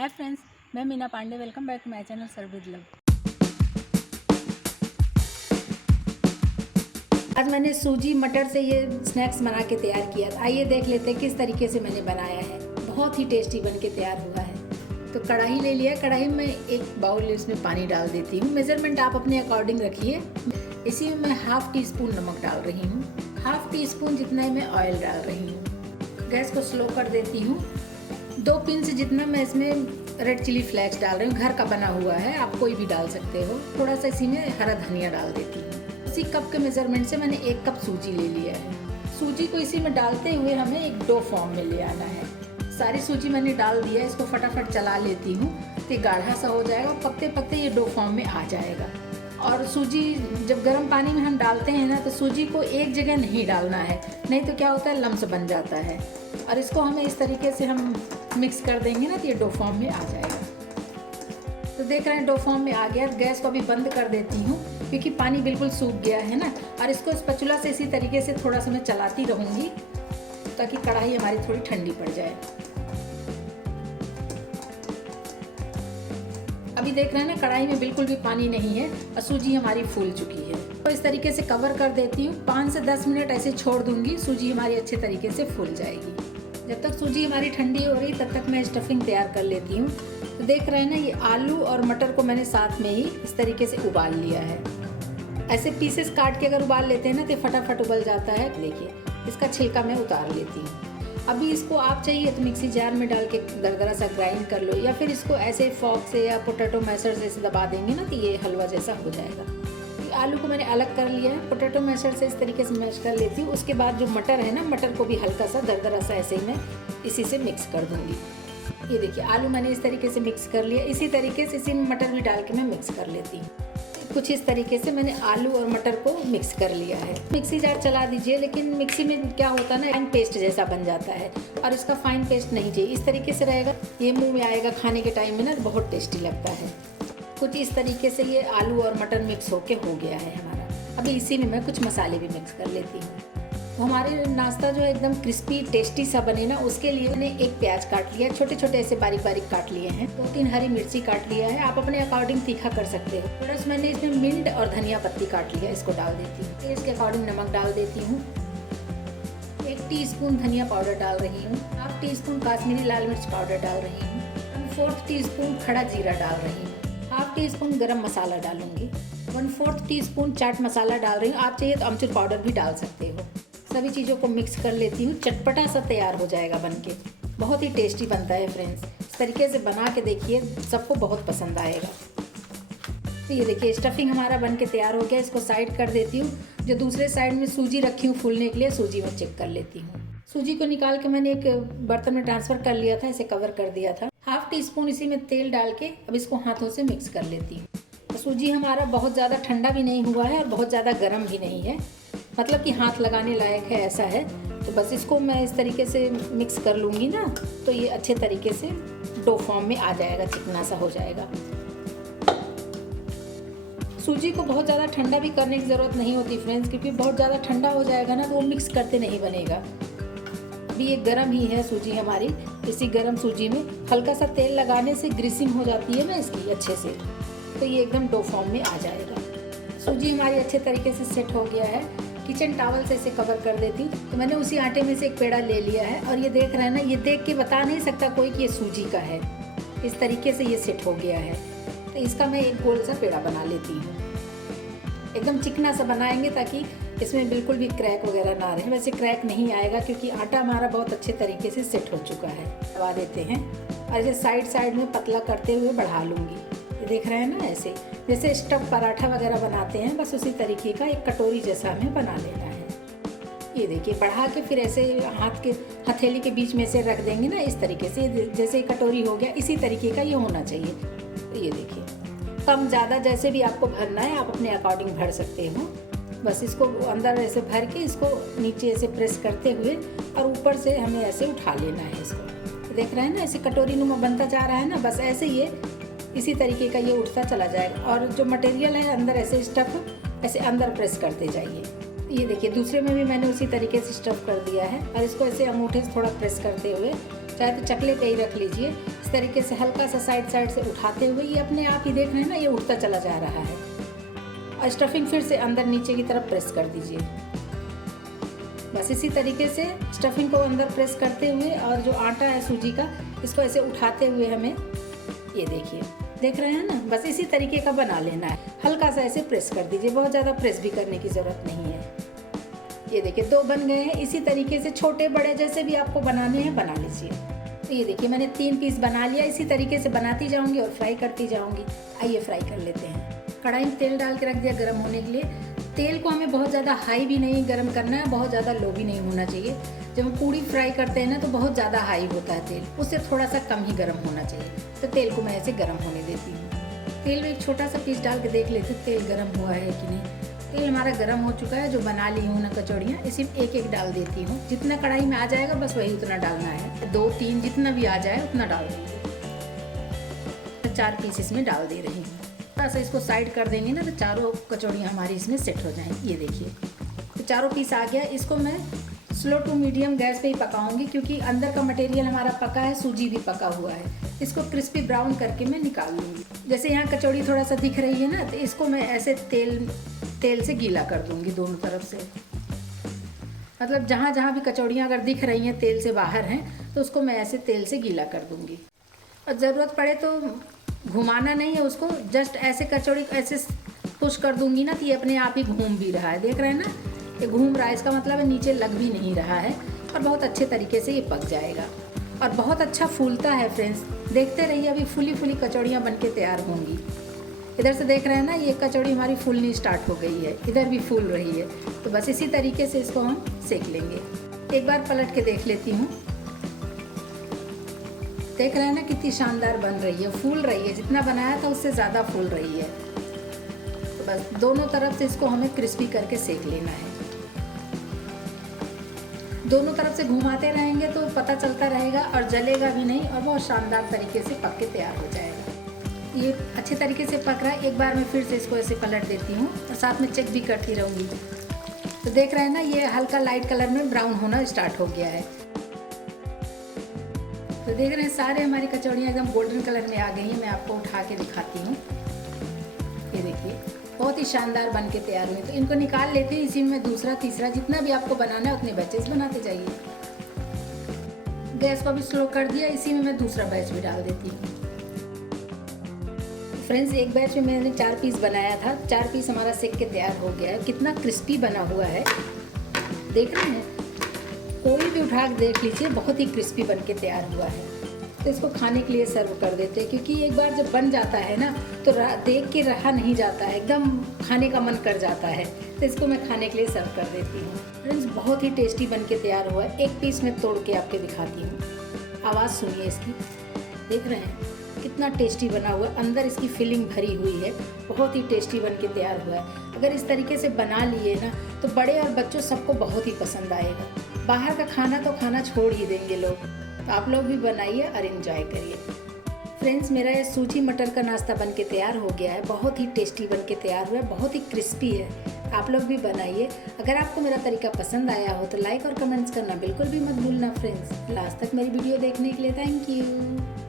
हाय friends, मैं Meena Pandey. Welcome back to my channel serve with love. आज मैंने सूजी मटर से ये स्नैक्स बना के तैयार किया। आइए देख लेते हैं किस तरीके से मैंने बनाया है। बहुत ही टेस्टी बन के तैयार हुआ है। तो कढ़ाई ले लिया। कढ़ाई में एक बाउल इसमें पानी डाल देती हूँ। मेजरमेंट आप अपने अकॉर्डिंग रखिए। इसी में मैं हाफ टी स्पून नमक डाल रही हूँ। हाफ टी स्पून जितना ही मैं ऑयल डाल रही हूँ। गैस को स्लो कर देती हूँ। 2 पिंच जितना मैं इसमें रेड चिली फ्लेक्स डाल रही हूँ। घर का बना हुआ है, आप कोई भी डाल सकते हो। थोड़ा सा इसी में हरा धनिया डाल देती हूँ। उसी कप के मेजरमेंट से मैंने 1 कप सूजी ले लिया है। सूजी को इसी में डालते हुए हमें एक डो फॉर्म में ले आना है। सारी सूजी मैंने डाल दिया। इसको फटाफट चला लेती हूँ तो गाढ़ा सा हो जाएगा और पकते पकते ये डो फॉर्म में आ जाएगा। और सूजी जब गर्म पानी में हम डालते हैं ना, तो सूजी को एक जगह नहीं डालना है, नहीं तो क्या होता है, लम्स बन जाता है। और इसको हमें इस तरीके से हम मिक्स कर देंगे ना, तो ये डो फॉर्म में आ जाएगा। तो देख रहे हैं डो फॉर्म में आ गया। गैस को अभी बंद कर देती हूँ क्योंकि पानी बिल्कुल सूख गया है ना। और इसको स्पैचुला से इसी तरीके से थोड़ा सा मैं चलाती रहूँगी ताकि कढ़ाई हमारी थोड़ी ठंडी पड़ जाए। अभी देख रहे हैं ना, कढ़ाई में बिल्कुल भी पानी नहीं है और सूजी हमारी फूल चुकी है। तो इस तरीके से कवर कर देती हूँ। 5 से 10 मिनट ऐसे छोड़ दूंगी। सूजी हमारी अच्छे तरीके से फूल जाएगी। जब तक सूजी हमारी ठंडी हो रही तब तक मैं स्टफिंग तैयार कर लेती हूँ। तो देख रहे हैं ना, ये आलू और मटर को मैंने साथ में ही इस तरीके से उबाल लिया है। ऐसे पीसेस काट के अगर उबाल लेते हैं ना तो फटाफट उबल जाता है। देखिए, इसका छिलका मैं उतार लेती हूँ। अभी इसको आप चाहिए तो मिक्सी जार में डाल के दरदरा सा ग्राइंड कर लो, या फिर इसको ऐसे फॉक से या पोटैटो मैशर से ऐसे दबा देंगे ना तो ये हलवा जैसा हो जाएगा। आलू को मैंने अलग कर लिया है। पोटैटो मैशर से इस तरीके से मैश कर लेती हूँ। उसके बाद जो मटर है ना, मटर को भी हल्का सा दरदरा सा ऐसे ही मैं इसी से मिक्स कर दूँगी। ये देखिए, आलू मैंने इस तरीके से मिक्स कर लिया। इसी तरीके से इसी में मटर भी डाल के मैं मिक्स कर लेती हूँ। कुछ इस तरीके से मैंने आलू और मटर को मिक्स कर लिया है। मिक्सी जार चला दीजिए, लेकिन मिक्सी में क्या होता है ना, फाइन पेस्ट जैसा बन जाता है और इसका फाइन पेस्ट नहीं चाहिए। इस तरीके से रहेगा, ये मुंह में आएगा खाने के टाइम में ना, बहुत टेस्टी लगता है। कुछ इस तरीके से ये आलू और मटर मिक्स होके हो गया है हमारा। अभी इसी में मैं कुछ मसाले भी मिक्स कर लेती हूँ। तो हमारे नाश्ता जो है एकदम क्रिस्पी टेस्टी सा बने ना, उसके लिए मैंने एक प्याज काट लिया, छोटे छोटे ऐसे बारीक बारीक काट लिए हैं। 2-3 हरी मिर्ची काट लिया है। आप अपने अकॉर्डिंग तीखा कर सकते हो। प्लस मैंने इसमें मिंट और धनिया पत्ती काट लिया, इसको डाल देती हूँ। टेस्ट के अकॉर्डिंग नमक डाल देती हूँ। 1 टीस्पून धनिया पाउडर डाल रही हूँ। हाफ टी स्पून काश्मीरी लाल मिर्च पाउडर डाल रही हूँ। 1/4 टीस्पून खड़ा जीरा डाल रही हूँ। हाफ टी स्पून गरम मसाला डालूंगी। 1/4 टीस्पून चाट मसाला डाल रही हूँ। आप चाहिए तो अमचूर पाउडर भी डाल सकते हो। सभी चीज़ों को मिक्स कर लेती हूँ। चटपटा सा तैयार हो जाएगा बनके। बहुत ही टेस्टी बनता है फ्रेंड्स। इस तरीके से बना के देखिए, सबको बहुत पसंद आएगा। तो ये देखिए, स्टफिंग हमारा बनके तैयार हो गया। इसको साइड कर देती हूँ। जो दूसरे साइड में सूजी रखी हूँ फूलने के लिए, सूजी में चेक कर लेती हूँ। सूजी को निकाल के मैंने एक बर्तन में ट्रांसफ़र कर लिया था, इसे कवर कर दिया था। हाफ टी स्पून इसी में तेल डाल के अब इसको हाथों से मिक्स कर लेती हूँ। तो सूजी हमारा बहुत ज़्यादा ठंडा भी नहीं हुआ है और बहुत ज़्यादा गर्म भी नहीं है, मतलब कि हाथ लगाने लायक है, ऐसा है। तो बस इसको मैं इस तरीके से मिक्स कर लूँगी ना, तो ये अच्छे तरीके से डो फॉर्म में आ जाएगा, चिकना सा हो जाएगा। सूजी को बहुत ज़्यादा ठंडा भी करने की ज़रूरत नहीं होती फ्रेंड्स, क्योंकि बहुत ज़्यादा ठंडा हो जाएगा ना तो वो मिक्स करते नहीं बनेगा। अभी ये गर्म ही है सूजी हमारी। इसी गर्म सूजी में हल्का सा तेल लगाने से ग्रीसिंग हो जाती है ना इसकी अच्छे से, तो ये एकदम डो फॉर्म में आ जाएगा। सूजी हमारी अच्छे तरीके से सेट हो गया है। किचन टॉवल से इसे कवर कर देती हूँ। तो मैंने उसी आटे में से एक पेड़ा ले लिया है और ये देख रहे हैं ना, ये देख के बता नहीं सकता कोई कि ये सूजी का है। इस तरीके से ये सेट हो गया है। तो इसका मैं एक गोल सा पेड़ा बना लेती हूँ। एकदम चिकना सा बनाएंगे ताकि इसमें बिल्कुल भी क्रैक वगैरह ना रहे। वैसे क्रैक नहीं आएगा क्योंकि आटा हमारा बहुत अच्छे तरीके से सेट हो चुका है। दबा देते हैं और इसे साइड साइड में पतला करते हुए बढ़ा लूँगी। ये देख रहे हैं ना, ऐसे जैसे स्टफ पराठा वगैरह बनाते हैं, बस उसी तरीके का एक कटोरी जैसा हमें बना लेना है। ये देखिए, बढ़ा के फिर ऐसे हाथ के हथेली के बीच में से रख देंगे ना, इस तरीके से, जैसे कटोरी हो गया, इसी तरीके का ये होना चाहिए। तो ये देखिए, कम ज़्यादा जैसे भी आपको भरना है आप अपने अकॉर्डिंग भर सकते हो। बस इसको अंदर ऐसे भर के इसको नीचे ऐसे प्रेस करते हुए और ऊपर से हमें ऐसे उठा लेना है इसको। देख रहे हैं ना, ऐसे कटोरी नुमा बनता जा रहा है ना, बस ऐसे ये इसी तरीके का ये उठता चला जाएगा। और जो मटेरियल है अंदर ऐसे स्टफ ऐसे अंदर प्रेस करते जाइए। ये देखिए, दूसरे में भी मैंने उसी तरीके से स्टफ कर दिया है और इसको ऐसे अंगूठे से थोड़ा प्रेस करते हुए चाहे तो चकले पे ही रख लीजिए। इस तरीके से हल्का सा साइड से उठाते हुए ये अपने आप ही देख रहे हैं ना, ये उठता चला जा रहा है। और स्टफिंग फिर से अंदर नीचे की तरफ प्रेस कर दीजिए। बस इसी तरीके से स्टफिंग को अंदर प्रेस करते हुए और जो आटा है सूजी का, इसको ऐसे उठाते हुए हमें, ये देखिए, देख रहे हैं ना, बस इसी तरीके का बना लेना है। हल्का सा ऐसे प्रेस कर दीजिए, बहुत ज़्यादा प्रेस भी करने की ज़रूरत नहीं है। ये देखिए 2 बन गए हैं। इसी तरीके से छोटे बड़े जैसे भी आपको बनाने हैं बना लीजिए। तो ये देखिए मैंने 3 पीस बना लिया। इसी तरीके से बनाती जाऊंगी और फ्राई करती जाऊंगी। आइए फ्राई कर लेते हैं। कढ़ाई में तेल डाल के रख दिया गर्म होने के लिए। तेल को हमें बहुत ज़्यादा हाई भी नहीं गर्म करना है, बहुत ज़्यादा लो भी नहीं होना चाहिए। जब हम पूड़ी फ्राई करते हैं ना तो बहुत ज़्यादा हाई होता है तेल, उससे थोड़ा सा कम ही गर्म होना चाहिए। तो तेल को मैं ऐसे गर्म होने देती हूँ। तेल में एक छोटा सा पीस डाल के देख लेते तेल गर्म हुआ है कि नहीं। तेल हमारा गर्म हो चुका है। जो बना ली हूँ ना कचौड़ियाँ, इसी में एक एक डाल देती हूँ। जितना कढ़ाई में आ जाएगा बस वही उतना डालना है। 2-3 जितना भी आ जाए उतना डाल दूँगी। 4 पीस इसमें डाल दे रही हूँ। थोड़ा सा इसको साइड कर देंगे ना तो चारों कचौड़ियाँ हमारी इसमें सेट हो जाएंगी। ये देखिए तो चारों पीस आ गया। इसको मैं स्लो टू मीडियम गैस पे ही पकाऊंगी, क्योंकि अंदर का मटेरियल हमारा पका है, सूजी भी पका हुआ है। इसको क्रिस्पी ब्राउन करके मैं निकाल लूँगी। जैसे यहाँ कचौड़ी थोड़ा सा दिख रही है ना, तो इसको मैं ऐसे तेल से गीला कर दूँगी दोनों तरफ से। मतलब जहाँ जहाँ भी कचौड़ियाँ अगर दिख रही हैं तेल से बाहर हैं तो उसको मैं ऐसे तेल से गीला कर दूँगी। और ज़रूरत पड़े तो घुमाना नहीं है उसको, जस्ट ऐसे कचौड़ी को ऐसे पुश कर दूँगी ना तो ये अपने आप ही घूम भी रहा है। देख रहे हैं ना, ये घूम रहा है, इसका मतलब है नीचे लग भी नहीं रहा है और बहुत अच्छे तरीके से ये पक जाएगा और बहुत अच्छा फूलता है। फ्रेंड्स देखते रहिए, अभी फूली फूली कचौड़ियाँ बनके तैयार होंगी। इधर से देख रहे हैं ना, ये कचौड़ी हमारी फूलनी स्टार्ट हो गई है, इधर भी फूल रही है। तो बस इसी तरीके से इसको हम सेक लेंगे। एक बार पलट के देख लेती हूँ। देख रहे हैं ना कितनी शानदार बन रही है, फूल रही है। जितना बनाया था उससे ज़्यादा फूल रही है। तो बस दोनों तरफ से इसको हमें क्रिस्पी करके सेक लेना है। दोनों तरफ से घुमाते रहेंगे तो पता चलता रहेगा और जलेगा भी नहीं और बहुत शानदार तरीके से पक के तैयार हो जाएगा। ये अच्छे तरीके से पक रहा है। एक बार मैं फिर से इसको ऐसे पलट देती हूँ और साथ में चेक भी करती रहूँगी। तो देख रहे हैं ना, ये हल्का लाइट कलर में ब्राउन होना स्टार्ट हो गया है। तो देख रहे हैं सारे हमारी कचौड़ियाँ एकदम गोल्डन कलर में आ गई हैं। मैं आपको उठा के दिखाती हूँ। ये देखिए बहुत ही शानदार बन के तैयार हुई। तो इनको निकाल लेते हैं। इसी में दूसरा तीसरा जितना भी आपको बनाना है उतने बैचेस बनाते जाइए। गैस को भी स्लो कर दिया। इसी में मैं दूसरा बैच भी डाल देती हूँ। फ्रेंड्स एक बैच में मैंने 4 पीस बनाया था। 4 पीस हमारा सेक के तैयार हो गया है। कितना क्रिस्पी बना हुआ है, देख रहे हैं। कोई भी उठा के देख लीजिए, बहुत ही क्रिस्पी बन के तैयार हुआ है। तो इसको खाने के लिए सर्व कर देते हैं, क्योंकि एक बार जब बन जाता है ना तो देख के रहा नहीं जाता है, एकदम खाने का मन कर जाता है। तो इसको मैं खाने के लिए सर्व कर देती हूँ। फ्रेंड्स बहुत ही टेस्टी बन के तैयार हुआ है। एक पीस में तोड़ के आपके दिखाती हूँ। आवाज़ सुनिए इसकी, देख रहे हैं कितना टेस्टी बना हुआ है। अंदर इसकी फिलिंग भरी हुई है, बहुत ही टेस्टी बन के तैयार हुआ है। अगर इस तरीके से बना लिए ना तो बड़े और बच्चों सबको बहुत ही पसंद आएगा। बाहर का खाना तो खाना छोड़ ही देंगे लोग। तो आप लोग भी बनाइए और इन्जॉय करिए। फ्रेंड्स मेरा ये सूजी मटर का नाश्ता बन के तैयार हो गया है। बहुत ही टेस्टी बन के तैयार हुआ है, बहुत ही क्रिस्पी है। आप लोग भी बनाइए। अगर आपको मेरा तरीका पसंद आया हो तो लाइक और कमेंट्स करना बिल्कुल भी मत भूलना। फ्रेंड्स लास्ट तक मेरी वीडियो देखने के लिए थैंक यू।